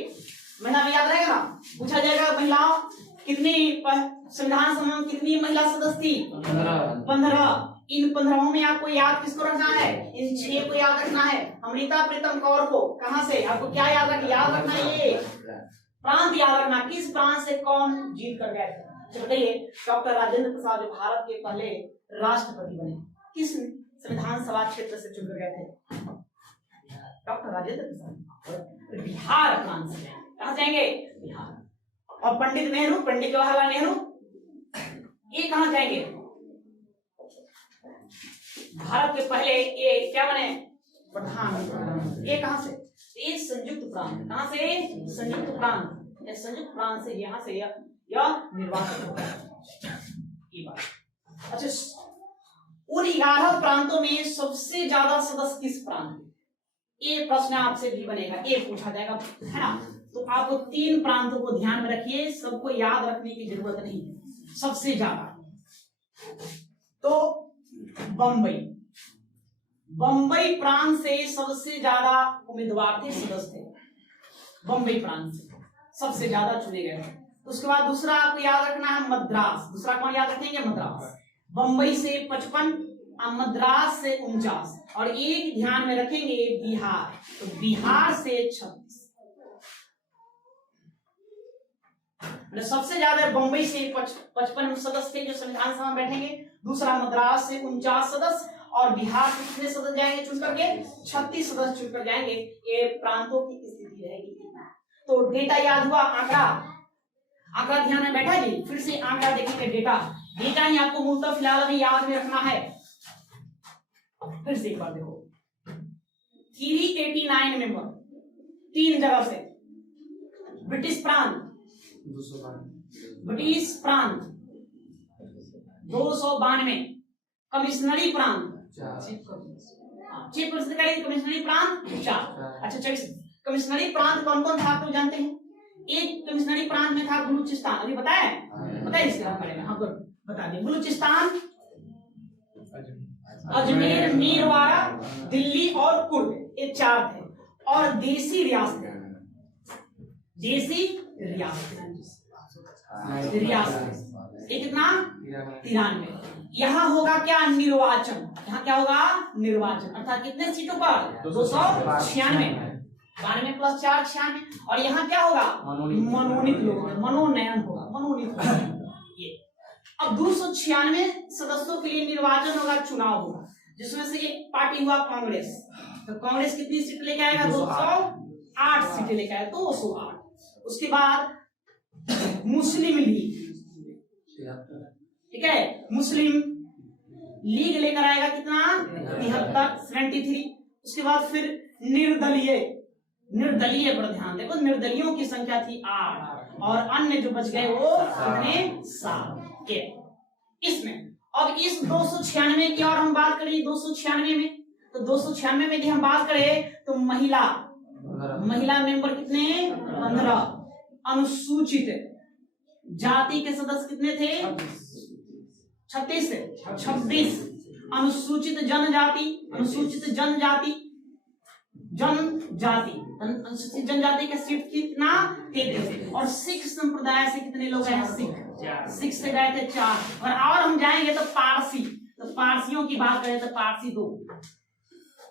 महिला में याद रहेगा, पूछा जाएगा महिलाओं कितनी संविधान सभा में कितनी महिला सदस्य थी? 15। इन 15 में आपको याद किसको रखना है? इन 6 को याद रखना है। अमृता प्रीतम कौर को कहां से आपको क्या याद रखना है? ये प्रांत याद रखना, किस प्रांत से कौन जीत कर गए थे। बताइए, डॉक्टर राजेंद्र प्रसाद जो भारत के पहले राष्ट्रपति बने, किस संविधान सभा क्षेत्र से चुन कर गए थे? डॉक्टर राजेंद्र प्रसाद बिहार प्रांत से। कहां जाएंगे? बिहार। और पंडित जवाहरलाल नेहरू ये कहां जाएंगे? भारत के पहले ये क्या बने? प्रधानमंत्री। ये कहां से? ये संयुक्त प्रांत। कहां से? संयुक्त प्रांत। ये संयुक्त प्रांत से यहां से यह निर्वाचित होगा। ये बात अच्छा। उन 11 प्रांतों में सबसे ज्यादा सदस्य किस प्रांत में? ये प्रश्न आपसे भी बनेगा, ये पूछा जाएगा, है ना। तो आपको 3 प्रांतों को ध्यान में रखिए, सबको याद रखने की जरूरत नहीं है। सबसे ज्यादा तो बंबई प्रांत से सबसे ज्यादा उम्मीदवार थे, सदस्य थे। बंबई प्रांत से सबसे ज्यादा चुने गए। उसके बाद दूसरा आपको याद रखना है मद्रास। दूसरा कौन याद रखेंगे? मद्रास। बंबई से 55, मद्रास से 49 और एक ध्यान में रखेंगे बिहार। तो बिहार से 36। सबसे ज्यादा बंबई से 55 सदस्य थे जो संविधान सभा में बैठेंगे। दूसरा मद्रास से 49 सदस्य और बिहार से कितने सदस्य जाएंगे चुन करके? 36 सदस्य चुनकर जाएंगे। ये प्रांतों की स्थिति रहेगी। तो डेटा याद हुआ, आंकड़ा ध्यान में बैठा जी। फिर से आंकड़ा देखेंगे। डेटा ही आपको मूलतः फिलहाल में याद में रखना है। फिर से एक बार देखो, 389 मेंबर 3 जगह से। ब्रिटिश प्रांत 292, कमिश्नरी प्रांत कमिश्नरी प्रांत 4। अच्छा 24 कमिश्नरी प्रांत कौन कौन था आप लोग जानते हैं? एक कमिश्नरी प्रांत में था बलूचिस्तान। अभी बताया इसके बारे में। हाँ बता दें। बलूचिस्तान, अजमेर, मीरवाड़ा, दिल्ली और कुर्ग, ये 4 थे। और देसी रियासत ये कितना? 93। यहाँ होगा क्या? निर्वाचन। यहाँ क्या होगा? निर्वाचन। अर्थात कितने सीटों पर? 296। 92 प्लस 4 96। और यहाँ क्या होगा? मनोनीत लोग, मनोनयन होगा, मनोनीत होगा। ये अब 296 सदस्यों के लिए निर्वाचन होगा, चुनाव होगा, जिसमें से एक पार्टी हुआ कांग्रेस। तो कांग्रेस कितनी सीट लेके आएगा? 208 सीटें लेके आएगा, 208। उसके बाद मुस्लिम लीग, ठीक है, मुस्लिम लीग लेकर आएगा कितना? 73। उसके बाद फिर निर्दलीय, निर्दलीय पर ध्यान देखो, निर्दलीयों की संख्या थी 8 और अन्य जो बच गए वो कितने? 7 के। इसमें अब इस 296 की और हम बात करें, 296 में, तो 296 में यदि हम बात करें तो महिला मेंबर कितने? 15। अनुसूचित जाति के सदस्य कितने थे? 36। अनुसूचित जनजाति, अनुसूचित जनजाति अनुसूचित जनजाति का सीट कितना? 33। और सिख संप्रदाय से कितने लोग हैं? सिख से गए थे 4। और हम जाएंगे तो पारसी, तो पारसियों की बात करें तो पारसी 2,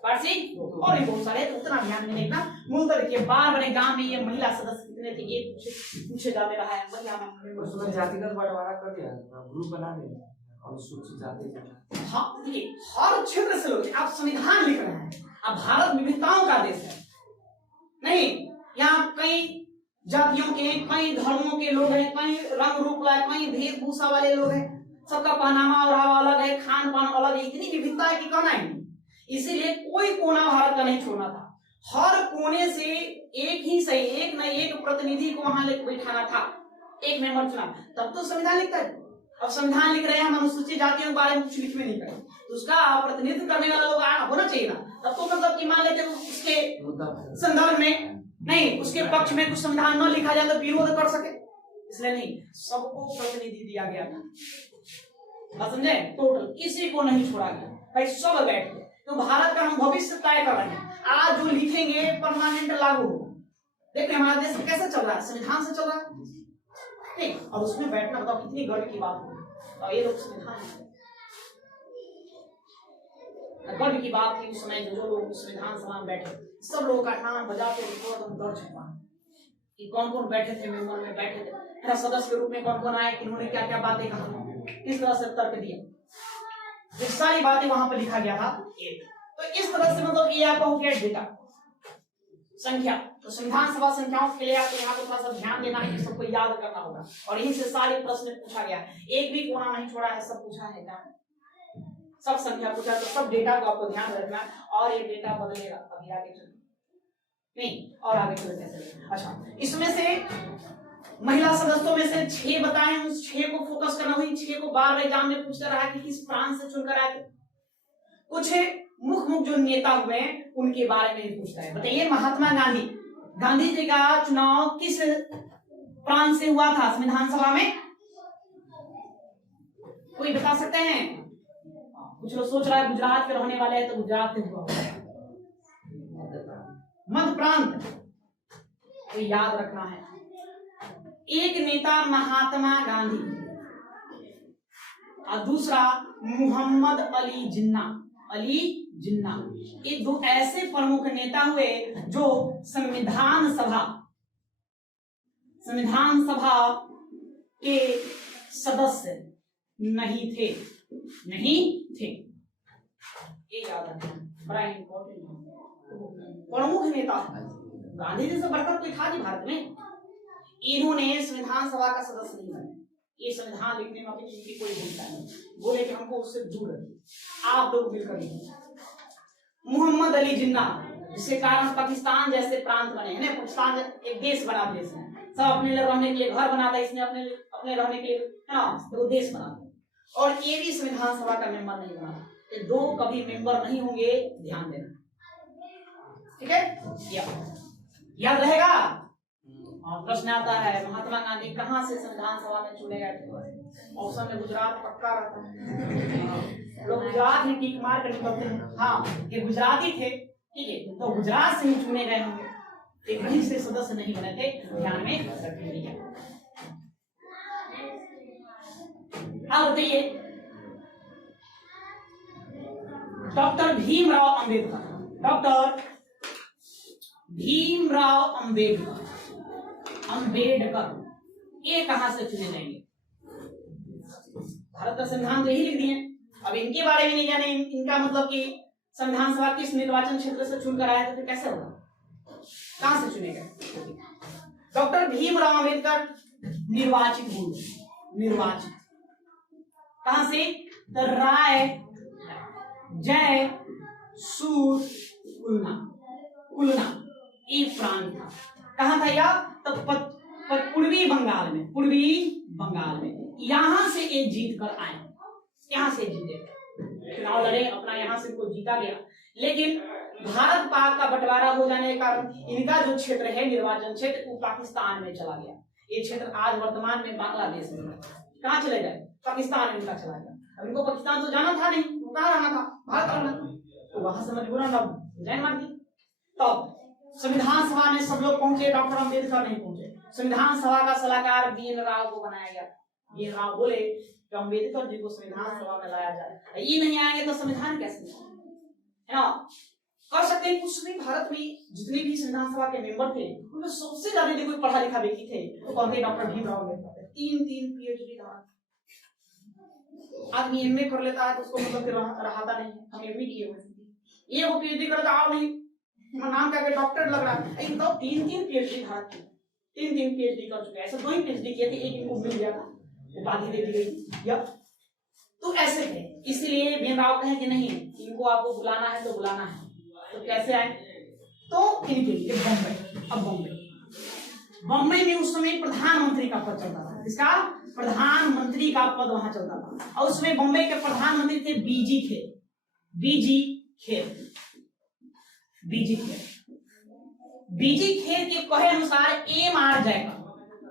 पारसी और भी बहुत सारे, तो उतना ध्यान में देखना। मूलतः देखिए बार बड़े गांव में ये महिला सदस्य कितने थे ये पूछे जाते रहा है। महिला में उसमें जातिगत बंटवारा कर दिया, ग्रुप बना दिया अनुसूचित जाति। हाँ देखिए हर क्षेत्र से लोग, आप संविधान लिख रहे हैं, अब भारत विविधताओं का देश है, नहीं यहाँ कई जातियों के, कई धर्मों के लोग हैं, कई रंग रूप वाले, कई वेशभूषा वाले लोग हैं, सबका पहनावा और अलग है, खान पान अलग है, इतनी विविधता है कि कहना ही नहीं। इसीलिए कोई कोना भारत का नहीं छोड़ना था, हर कोने से एक ही सही, एक न एक प्रतिनिधि को वहां लेकर बैठाना था, एक मेंबर चुना, तब तो संविधान लिखता है। अब संविधान लिख रहे हैं हम अनुसूचित जातियों के बारे में कुछ लिखवे नहीं करें, तो उसका प्रतिनिधित्व करने वाला लोग होना चाहिए ना। तब तो मतलब कि मान लेते उसके संदर्भ में नहीं, उसके पक्ष में कुछ संविधान न लिखा जाए तो विरोध कर सके, इसलिए नहीं, सबको प्रतिनिधि दिया गया था, समझे? टोटल किसी को नहीं छोड़ा गया भाई, सब बैठे। तो भारत का हम भविष्य तय कर रहे हैं, आज जो लिखेंगे परमानेंट लागू होगा। देखिए हमारा देश कैसे चल रहा है? संविधान से चल रहा है, ठीक, और उसमें बैठना बताओ कितनी गर्व की बात होगी। और ये लोग संविधान, गर्व की बात थी उस समय जो लोग संविधान सभा में बैठे, सब लोगों का नाम बजाते दर्ज हुआ कि कौन कौन बैठे थे, मेंबर में बैठे थे, सदस्य के रूप में कौन कौन आए, किन्होंने क्या क्या बातें कहा, किस तरह से तर्क दिया, ये सारी बातें वहां पर लिखा गया था। तो इस तरह से मतलब ये आपका हो गया डेटा संख्या। तो संविधान सभा संख्याओं के लिए आपको यहाँ पर थोड़ा सा ध्यान देना है, सबको याद करना होगा, और यहीं से सारे प्रश्न पूछा गया है, एक भी कोना नहीं छोड़ा है, सब पूछा है क्या? सब संख्या पूछा, तो सब डेटा को आपको ध्यान रखना, और ये डेटा बदलेगा अभी आगे चल नहीं, और आगे चल कैसे। अच्छा, इसमें से महिला सदस्यों में से 6 बताए, उस 6 को फोकस करना हुई, 6 को बार एग्जाम में पूछता रहा कि किस प्रांत से चुनकर आए थे। कुछ मुख्य जो नेता हुए उनके बारे में ही पूछता है। बताइए महात्मा गांधी, गांधी जी का चुनाव किस प्रांत से हुआ था संविधान सभा में? कोई बता सकते हैं? कुछ लोग सोच रहा है गुजरात के रहने वाले हैं तो गुजरात से हुआ, मध्य प्रांत, तो याद रखना है। एक नेता महात्मा गांधी और दूसरा मोहम्मद अली जिन्ना, ये 2 ऐसे प्रमुख नेता हुए जो संविधान सभा के सदस्य नहीं थे, ये याद रखना, बड़ा इंपॉर्टेंट प्रमुख नेता। गांधी जी से बढ़कर कोई था नहीं भारत में, इन्होंने संविधान सभा का सदस्य नहीं बने, ये संविधान लिखने में अपनी इनकी कोई भूमिका नहीं, बोले कि हमको उससे दूर रखिए, आप लोग मिलकर लिखिए। मोहम्मद अली जिन्ना, जिसके कारण पाकिस्तान जैसे प्रांत बने हैं ना, पाकिस्तान एक देश बना, देश में सब अपने रहने के लिए घर बनाता है, इसने अपने रहने के लिए है ना, तो वो देश बनाता। और ये भी संविधान सभा का मेंबर नहीं बना, ये 2 कभी मेंबर नहीं होंगे, ध्यान देना, ठीक है, याद रहेगा। प्रश्न आता है महात्मा गांधी कहाँ से संविधान सभा में चुने गए थे? ऑप्शन में गुजरात पक्का रहता है, लोग गुजरात ही टिक मार कर निकलते हैं, हाँ ये गुजराती थे, ठीक है, तो गुजरात से ही चुने गए होंगे, एक कहीं से सदस्य नहीं बने थे, ध्यान में रखिए। अब बताइए डॉक्टर भीमराव अंबेडकर, डॉक्टर भीमराव अंबेडकर, अंबेडकर ये कहां से चुने जाएंगे? भारत का संविधान तो यही लिख दिए। अब इनके बारे में नहीं जाने, इनका मतलब कि संविधान सभा किस निर्वाचन क्षेत्र से चुनकर आया तो फिर कैसे होगा? कहां से चुने गए? डॉक्टर भीमराव अंबेडकर निर्वाचित हुए, निर्वाचित कहां से? तो राय जय सूर कुलना ये प्रांत था। कहां था यह? तो पूर्वी बंगाल में, पूर्वी बंगाल में। यहां से ये जीत कर आए, यहां से जीते, चुनाव लड़े, अपना यहां से को जीता गया। लेकिन भारत पाक का बंटवारा हो जाने के कारण इनका जो क्षेत्र है, निर्वाचन क्षेत्र, वो पाकिस्तान में चला गया। ये क्षेत्र आज वर्तमान में बांग्लादेश में। कहाँ चले गए? पाकिस्तान में इनका चला गया। अब इनको पाकिस्तान तो जाना था नहीं, वो कहाँ रहना था? भारत रहना था। तो वहां से मजबूरन रिजाइन मार दी। तब संविधान सभा में सब लोग पहुंचे, डॉक्टर अम्बेडकर नहीं पहुंचे। संविधान सभा का सलाहकार भीमराव को बनाया गया। भीमराव बोले कि अम्बेडकर जी को संविधान सभा में लाया जाए, ये नहीं आएंगे तो संविधान कैसे है ना? कर सकते हैं कुछ नहीं। भारत में जितने भी संविधान सभा के मेंबर थे उनमें सबसे ज्यादा कोई पढ़ा लिखा व्यक्ति थे तो कौन थे? डॉक्टर भीमराव अम्बेडकर। तीन पीएचडी था। आदमी एमए कर लेता है तो उसको मतलब रहता नहीं है, हम एमए किए हुए, ये वो पीएचडी करता आओ नहीं, नाम क्या डॉक्टर लग रहा है। तो तीन पीएचडी था, तीन पीएचडी कर चुके। ऐसे 2 ही पीएचडी किए थे, एक इनको मिल गया था, उपाधि दे दी गई। तो ऐसे थे, इसलिए भीमराव कहे कि नहीं, इनको आपको बुलाना है तो बुलाना है। तो कैसे आए? तो इनके लिए बम्बई। अब बम्बई में उस समय प्रधानमंत्री का पद चलता था। इसका प्रधानमंत्री का पद वहां चलता था। और उसमें बम्बई के प्रधानमंत्री थे बीजी खेर। बीजी खेर के कहे अनुसार एम.आर. जयकर,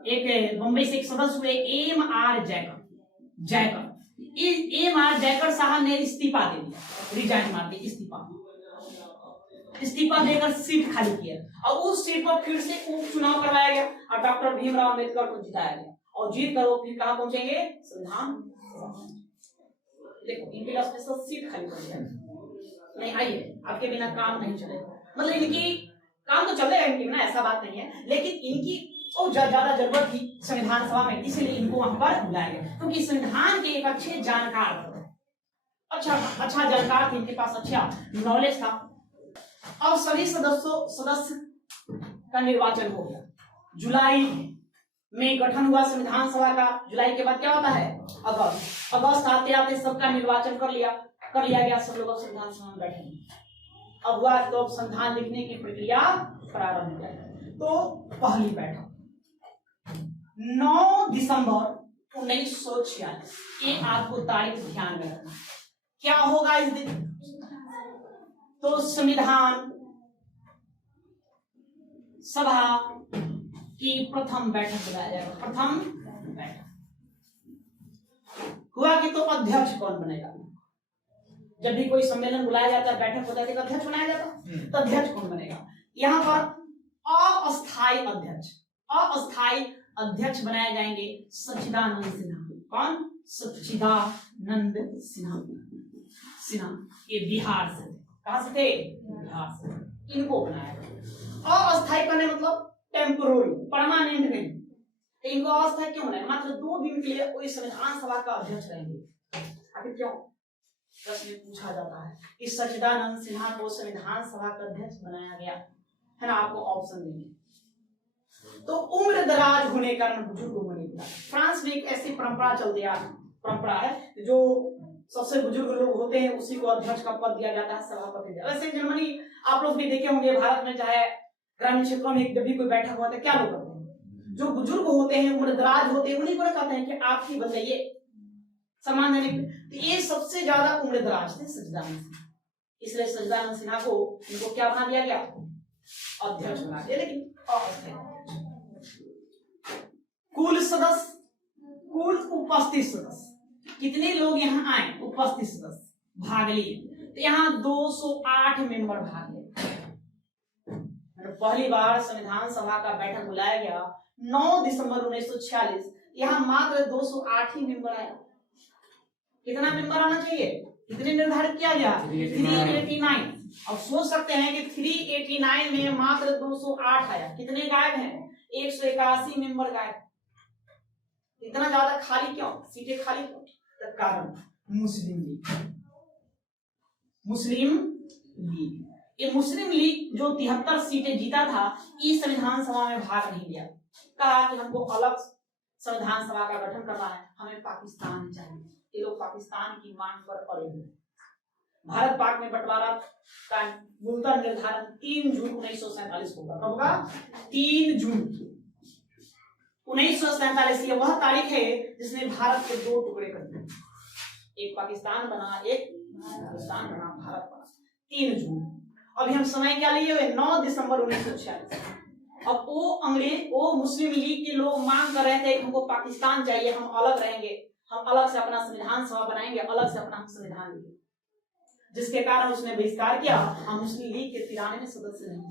एक बम्बई से एक सदस्य हुए एम.आर. जयकर, एम.आर. जयकर साहब ने इस्तीफा दे दिया, रिजाइन मार दिया, इस्तीफा देकर सीट खाली किया। और उस सीट पर फिर से उपचुनाव करवाया गया और डॉक्टर भीमराव अम्बेडकर को जिताया गया। और जीत कर वो फिर कहां पहुंचेंगे? संविधान। देखो इनके लिए स्पेशल सीट खाली कर दिया। नहीं आइए, आपके बिना काम नहीं चलेगा। मतलब इनकी काम तो चलेगा इनके बिना, ऐसा बात नहीं है, लेकिन इनकी ज्यादा जरूरत थी संविधान सभा में, इसलिए इनको वहां पर बुलाया गया। क्योंकि संविधान के एक अच्छे जानकार थे, अच्छा जानकार थे, इनके पास अच्छा नॉलेज था। अब सभी सदस्य का निर्वाचन हो गया। जुलाई में गठन हुआ संविधान सभा का। जुलाई के बाद क्या होता है? अगस्त आते आते सबका निर्वाचन कर लिया गया। सब लोग संविधान सभा में बैठे। अब हुआ तो संविधान लिखने की प्रक्रिया प्रारंभ हो गई। तो पहली बैठक 9 दिसंबर 1946। ये आपको तारीख ध्यान में रखना। क्या होगा इस दिन? तो संविधान सभा की प्रथम बैठक बुलाया जाएगा। प्रथम बैठक हुआ कि तो अध्यक्ष कौन बनेगा? जब भी कोई सम्मेलन बुलाया जाता है, बैठक होता है, तो अध्यक्ष बनाया जाता है। तो अध्यक्ष कौन बनेगा? यहाँ पर अस्थाई अध्यक्ष बनाए जाएंगे सच्चिदानंद सिन्हा। कौन? सच्चिदानंद सिन्हा। ये बिहार से थे। कहां से थे? बिहार से। इनको बनाया गया। अस्थाई करने मतलब टेम्पोररी, परमानेंट नहीं। इनको अस्थाई क्यों बनाया? मात्र 2 दिन के लिए कोई संविधान सभा का अध्यक्ष रहेंगे। आखिर क्यों? प्रश्न पूछा जाता है कि सच्चिदानंद सिन्हा को संविधान सभा का अध्यक्ष बनाया गया है ना। आपको ऑप्शन देंगे। तो उम्र दराज होने के कारण, बुजुर्ग होने के कारण, फ्रांस में एक ऐसी परंपरा है जो सबसे बुजुर्ग लोग होते हैं उसी को अध्यक्ष का पद दिया जाता है, सभापति। वैसे जर्मनी आप लोग भी देखे होंगे, भारत में चाहे ग्रामीण क्षेत्रों में जब भी कोई बैठक होता है, क्या लोग करते हैं? जो बुजुर्ग होते हैं, उम्र दराज होते हैं, उन्हीं को कहते हैं कि आप ही बताइए सम्मान देने। तो ये सबसे ज्यादा उम्र दराज थे सच्चिदानंद सिन्हा, इसलिए सच्चिदानंद सिन्हा को इनको क्या बना दिया गया? अध्यक्ष बना दिया। लेकिन कुल उपस्थित सदस्य कितने लोग यहाँ आए? उपस्थित सदस्य भाग लिए तो यहाँ 208 मेंबर भाग लिए। पहली बार संविधान सभा का बैठक बुलाया गया 9 दिसंबर 1946। यहाँ मात्र 208 ही मेंबर आया। कितना मेंबर आना चाहिए? कितने निर्धारित किया गया? 389। अब सोच सकते हैं कि 389 में मात्र 208 आया, कितने गायब हैं? 181 मेंबर गायब। इतना ज्यादा खाली क्यों, सीटें खाली क्यों? तो कारण मुस्लिम लीग। मुस्लिम लीग, ये मुस्लिम लीग जो 73 सीटें जीता था, इस संविधान सभा में भाग नहीं लिया। कहा कि हमको अलग संविधान सभा का गठन करना है, हमें पाकिस्तान चाहिए। ये लोग पाकिस्तान की मांग पर अड़े हुए। भारत पाक में बंटवारा का मूलतः निर्धारण 3 जून 1947 को होगा। कब होगा? 3 जून 1947। ये वह तारीख है जिसने भारत के 2 टुकड़े कर दिए, एक पाकिस्तान बना, एक हिंदुस्तान बना, भारत बना। 3 जून। अभी हम समय क्या लिए हुए? 9 दिसंबर 1946। अब वो मुस्लिम लीग के लोग मांग कर रहे थे कि हमको पाकिस्तान चाहिए, हम अलग रहेंगे, हम अलग से अपना संविधान सभा बनाएंगे, अलग से अपना हम संविधान लेंगे, जिसके कारण उसने बहिष्कार किया। हम मुस्लिम लीग के 93 सदस्य नहीं।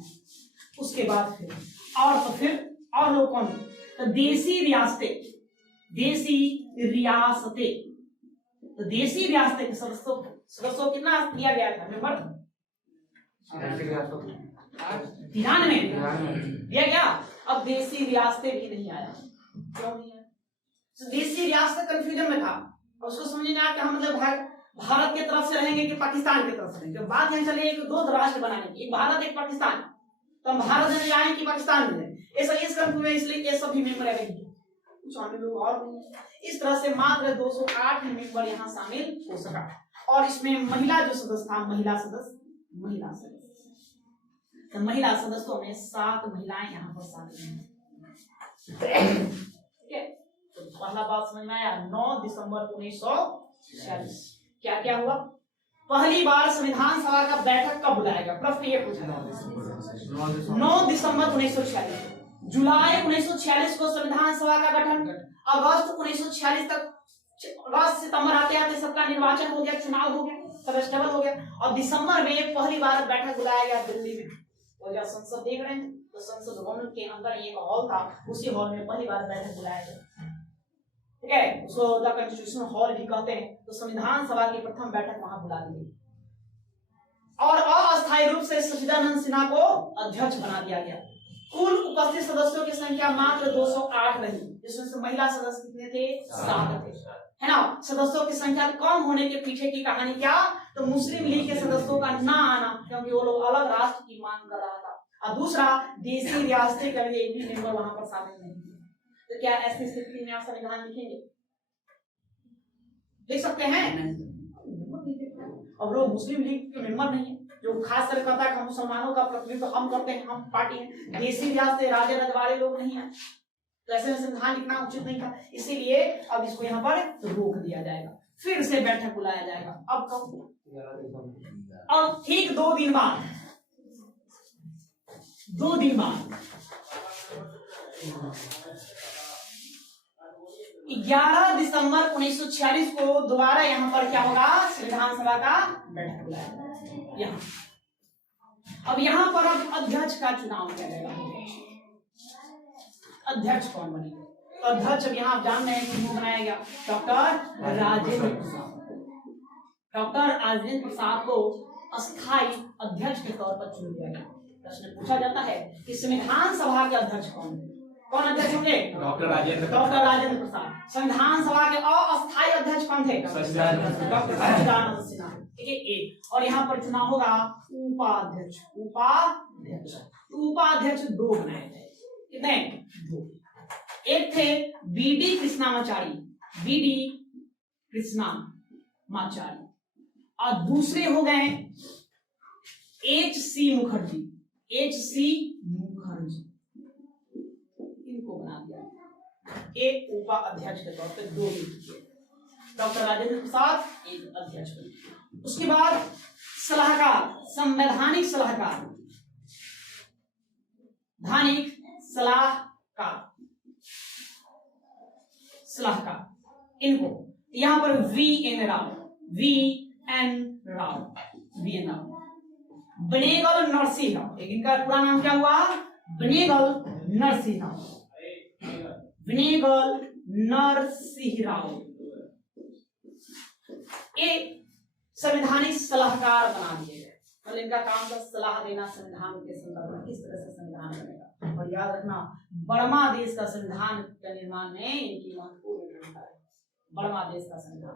उसके बाद फिर और लोग कौन? तो देसी रियासतें, तो देसी रियासतें के सदस्यों कितना दिया गया था मेंबर? 93 दिया गया। अब देसी रियासतें भी नहीं आया। क्यों नहीं आया? तो देसी रियासत कंफ्यूजन में था, उसको समझ नहीं आया कि हम मतलब भारत की तरफ से रहेंगे कि पाकिस्तान की तरफ से रहेंगे। बात यहाँ चले एक 2 राष्ट्र बनाने, एक भारत एक पाकिस्तान, तो हम भारत में जाएं कि पाकिस्तान में? ऐसा इस कंफ्यूजन, इसलिए ये सभी मेंबर है, कुछ अन्य लोग और नहीं है। इस तरह से मात्र 208 ही मेंबर यहाँ शामिल हो सका। और इसमें महिला जो सदस्य था, महिला सदस्य तो महिला सदस्यों में 7 महिलाएं यहाँ पर शामिल हैं। ठीक है, तो पहला बात समझ में आया। 9 दिसंबर 1946 क्या क्या हुआ? पहली बार संविधान सभा का बैठक कब बुलाया गया? प्रश्न ये पूछा। 9 दिसंबर 1946। जुलाई 1946 को संविधान सभा का गठन। अगस्त 1946 तक, अगस्त सितंबर आते आते सबका निर्वाचन हो गया, चुनाव हो गया, सब स्टेबल हो गया। और दिसंबर में पहली बार बैठक बुलाया गया दिल्ली में। और जब संसद देख रहे हैं तो संसद भवन के अंदर एक हॉल था, उसी हॉल में पहली बार बैठक बुलाया गया। ठीक है, उसको द कॉन्स्टिट्यूशनल हॉल भी कहते हैं। तो संविधान सभा की प्रथम बैठक वहां बुला दी गई और अस्थायी रूप से सचिदानंद सिन्हा को अध्यक्ष बना दिया गया। कुल उपस्थित सदस्यों की संख्या मात्र 208 रही, जिसमें से महिला सदस्य कितने थे? 7 थे, है ना। सदस्यों की संख्या कम होने के पीछे की कहानी क्या? तो मुस्लिम लीग के सदस्यों का ना आना, क्योंकि वो लोग अलग राष्ट्र की मांग कर रहा था। और दूसरा, देसी रियासतें का भी एक भी मेंबर वहां पर शामिल नहीं थे। तो क्या ऐसी स्थिति में आप संविधान लिखेंगे? लिख सकते हैं? अब लोग मुस्लिम लीग के मेंबर नहीं है, जो खास कर कहता है कि हम मुसलमानों का प्रतिनिधित्व हम करते हैं, हम पार्टी हैं। देसी रियासतें, राजे रजवाड़े लोग नहीं है, तो ऐसे में संविधान लिखना उचित नहीं था। इसीलिए अब इसको यहाँ पर रोक दिया जाएगा, फिर से बैठक बुलाया जाएगा। अब कब? अब ठीक 2 दिन बाद 11 दिसंबर 1946 को दोबारा यहाँ पर क्या होगा? संविधान सभा का बैठक बुलाया जाएगा यहाँ। अब यहाँ पर अब अध्यक्ष का चुनाव किया जाएगा। अध्यक्ष कौन बनेगा? तो अध्यक्ष अब यहाँ आप जान रहे हैं कि बनाया गया डॉक्टर राजेंद्र प्रसाद। डॉक्टर राजेंद्र प्रसाद को अस्थायी अध्यक्ष के तौर पर चुन लिया गया। प्रश्न पूछा जाता है कि संविधान सभा के अध्यक्ष कौन है? कौन अध्यक्ष होंगे? डॉक्टर राजेंद्र प्रसाद। संविधान सभा के अस्थायी अध्यक्ष कौन थे? डॉक्टर सच्चिदानंद सिन्हा। ठीक है, एक और यहाँ पर चुनाव होगा उपाध्यक्ष। उपाध्यक्ष 2 बनाए गए। कितने? 2। एक थे बीडी कृष्णामाचारी और दूसरे हो गए H.C. मुखर्जी। इनको बना दिया एक उपाध्यक्ष के तौर पर। 2 डॉक्टर राजेंद्र प्रसाद एक अध्यक्ष। उसके बाद सलाहकार, संवैधानिक सलाहकार, इनको यहां पर VN राव, बनेगल नरसिंह राव। इनका पूरा नाम क्या हुआ? बनेगल नरसिंह राव। एक संवैधानिक सलाहकार बना दिए गए। मतलब इनका काम था सलाह देना संविधान के संदर्भ में, किस तरह से संविधान बनेगा। और याद रखना, बर्मा देश का संविधान का निर्माण में इनकी महत्वपूर्ण भूमिका है। बर्मा देश का संविधान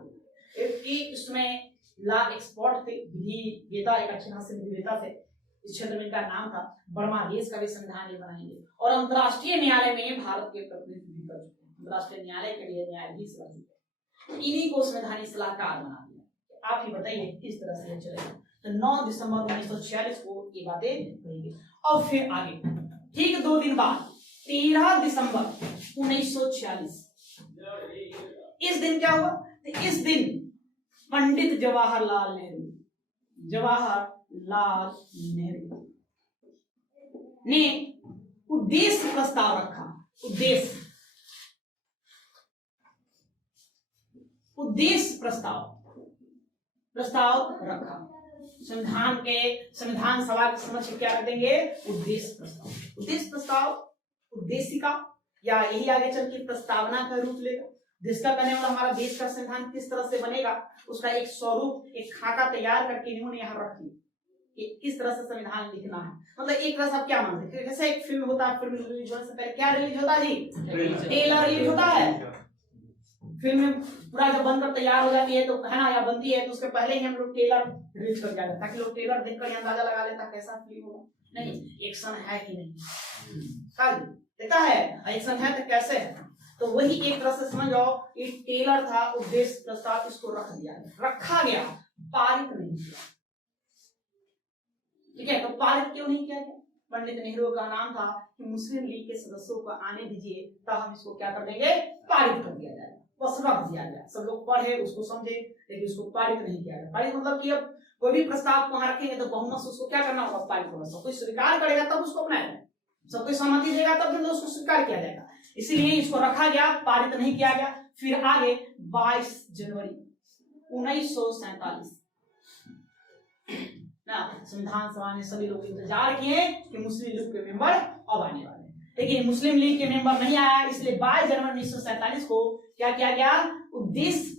इसमें ला एक्सपर्ट थे, विधिवेता, एक अच्छे खासे विधिवेता थे इस क्षेत्र में, इनका नाम था। बर्मा देश का भी संविधान ये बनाएंगे और अंतर्राष्ट्रीय न्यायालय में भारत के प्रतिनिधित्व कर चुके हैं, अंतर्राष्ट्रीय न्यायालय के लिए न्यायाधीश रह चुके हैं। इन्हीं को संवैधानिक सलाहकार बना दिया। आप ही बताइए किस तरह से चलेगा। तो 9 दिसंबर 1946 को ये बातें कही। और फिर आगे ठीक 2 दिन बाद 13 दिसंबर 1946 इस दिन क्या हुआ? तो इस दिन पंडित जवाहरलाल नेहरू ने उद्देश्य प्रस्ताव रखा। उद्देश्य प्रस्ताव रखा। संविधान सभा के समक्ष क्या रख देंगे? उद्देश्य प्रस्ताव उद्देशिका, या यही आगे चल के प्रस्तावना का रूप लेगा। जिसका कहने वाला हमारा देश का संविधान किस तरह से बनेगा उसका एक स्वरूप, एक खाका तैयार करके इन्होंने यहाँ रख दी कि किस तरह से संविधान लिखना है। मतलब एक तरह से आप क्या मानते हैं, जैसे एक फिल्म होता है, फिल्म रिलीज होने से पहले क्या रिलीज होता है जी? ट्रेलर रिलीज होता है। फिल्म में पूरा जब बनकर तैयार हो जाती है तो है ना, या बनती है तो उसके पहले ही हम लोग ट्रेलर रिलीज कर जाते हैं ताकि लोग ट्रेलर देखकर अंदाजा लगा लेता कैसा फिल्म होगा। नहीं, एक्शन है कि नहीं, देखता है एक्शन है तो कैसे है। तो वही एक तरह से समझ जाओ, ये ट्रेलर था, उद्देश्य प्रस्ताव, इसको रखा गया, पारित नहीं किया। ठीक है, तो पारित क्यों नहीं किया गया? पंडित नेहरू का नाम था कि मुस्लिम लीग के सदस्यों को आने दीजिए, तब हम इसको क्या कर देंगे? पारित कर दिया जाएगा, बस रख दिया जाए, सब लोग पढ़े उसको समझे, लेकिन उसको पारित नहीं किया गया। पारित मतलब कि अब कोई भी प्रस्ताव वहां रखेंगे तो बहुमत से उसको क्या करना होगा? पारित होगा। सब कोई स्वीकार करेगा तब उसको अपनाएगा, सब कोई सहमति देगा तब तो उसको स्वीकार किया जाएगा। इसीलिए इसको रखा गया, पारित नहीं किया गया। फिर आगे 22 जनवरी 1947 ना संविधान सभा ने सभी लोग इंतजार किए कि मुस्लिम लीग के मेंबर अब आने वाले हैं, लेकिन मुस्लिम लीग के मेंबर नहीं आया। इसलिए 22 जनवरी 1947 को क्या किया गया? उद्देश्य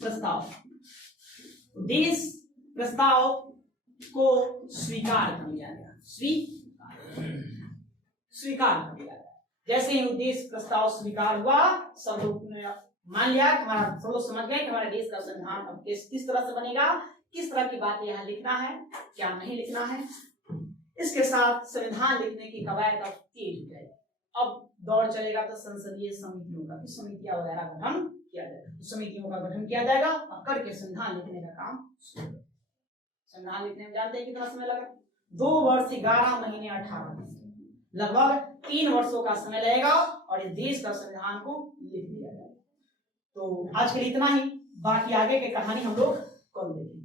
प्रस्ताव को स्वीकार कर लिया गया। स्वीकार कर लिया गया। जैसे ही उद्देश्य प्रस्ताव स्वीकार हुआ, सब लोग ने मान लिया, हमारा सब लोग समझ गए कि हमारे देश का संविधान अब किस तरह से बनेगा, किस तरह की बातें यहाँ लिखना है, क्या नहीं लिखना है। इसके साथ संविधान लिखने की कवायद अब तेज हो जाएगी। अब दौर चलेगा तो संसदीय समितियों का भी समितियां वगैरह गठन किया जाएगा। समितियों का गठन किया जाएगा और करके संविधान लिखने का काम शुरू। संविधान लिखने में जानते हैं कितना समय लगा? 2 वर्ष 11 महीने 18 दिन, लगभग 3 वर्षों का समय लगेगा और इस देश का संविधान को लिख दिया जाएगा। तो आज के लिए इतना ही, बाकी आगे की कहानी हम लोग कल देखेंगे।